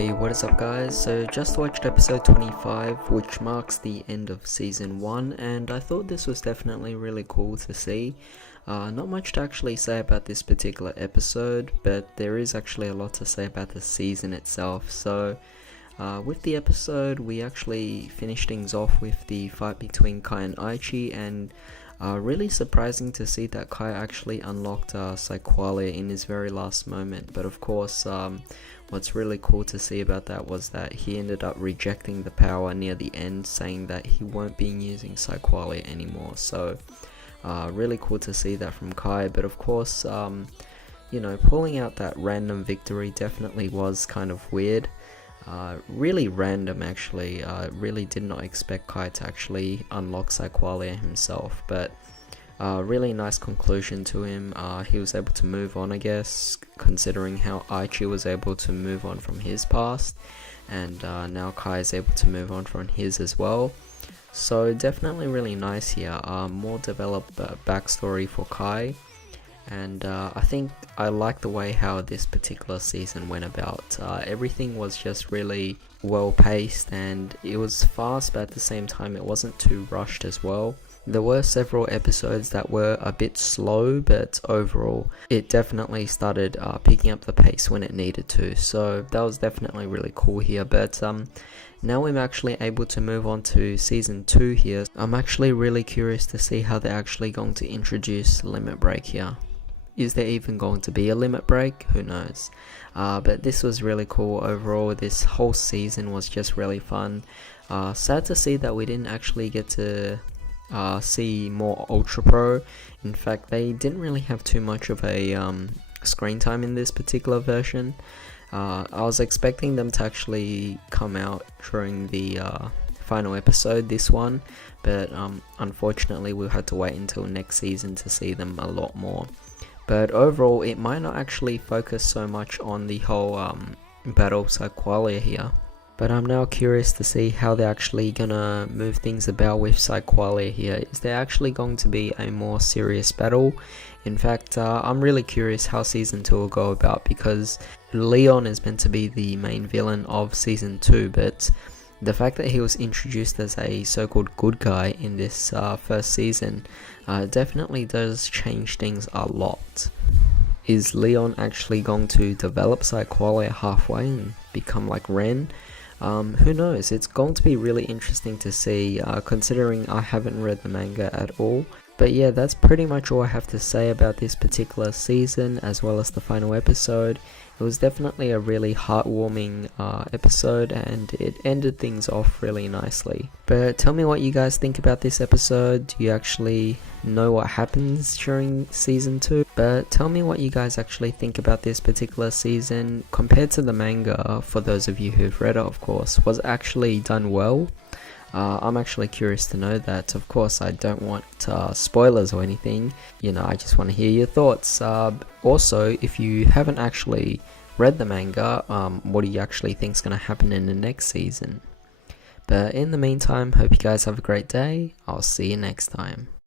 Hey, what is up guys? So just watched episode 25, which marks the end of season 1, and I thought this was definitely really cool to see. Not much to actually say about this particular episode, but there is actually a lot to say about the season itself. So with the episode, we actually finished things off with the fight between Kai and Aichi, and really surprising to see that Kai actually unlocked Psyqualia in his very last moment. But of course, what's really cool to see about that was that he ended up rejecting the power near the end, saying that he won't be using Psyqualia anymore. So really cool to see that from Kai. But of course, you know, pulling out that random victory definitely was kind of weird. Really random actually. Really did not expect Kai to actually unlock Psyqualia himself, but really nice conclusion to him. He was able to move on, I guess, considering how Aichi was able to move on from his past, and now Kai is able to move on from his as well. So definitely really nice here. More developed backstory for Kai. And I think I like the way how this particular season went about. Everything was just really well paced, and it was fast, but at the same time it wasn't too rushed as well. There were several episodes that were a bit slow, but overall it definitely started picking up the pace when it needed to. So that was definitely really cool here. But now we're actually able to move on to season 2 here. I'm actually really curious to see how they're actually going to introduce Limit Break here. Is there even going to be a limit break? Who knows? But this was really cool overall. This whole season was just really fun. Sad to see that we didn't actually get to see more Ultra Pro. In fact, they didn't really have too much of a screen time in this particular version. I was expecting them to actually come out during the final episode, this one, but unfortunately we had to wait until next season to see them a lot more. But overall, it might not actually focus so much on the whole Battle of Psyqualia here. But I'm now curious to see how they're actually gonna move things about with Psyqualia here. Is there actually going to be a more serious battle? In fact, I'm really curious how season 2 will go about, because Leon is meant to be the main villain of season 2, but the fact that he was introduced as a so-called good guy in this first season definitely does change things a lot. Is Leon actually going to develop Psyqualia halfway and become like Ren? Who knows? It's going to be really interesting to see, considering I haven't read the manga at all. But yeah, that's pretty much all I have to say about this particular season, as well as the final episode. It was definitely a really heartwarming episode, and it ended things off really nicely. But tell me what you guys think about this episode. Do you actually know what happens during season 2? But tell me what you guys actually think about this particular season compared to the manga. For those of you who've read it, of course, was it actually done well? I'm actually curious to know that. Of course, I don't want spoilers or anything. You know, I just want to hear your thoughts. Also, if you haven't actually read the manga, what do you actually think is going to happen in the next season? But in the meantime, hope you guys have a great day. I'll see you next time.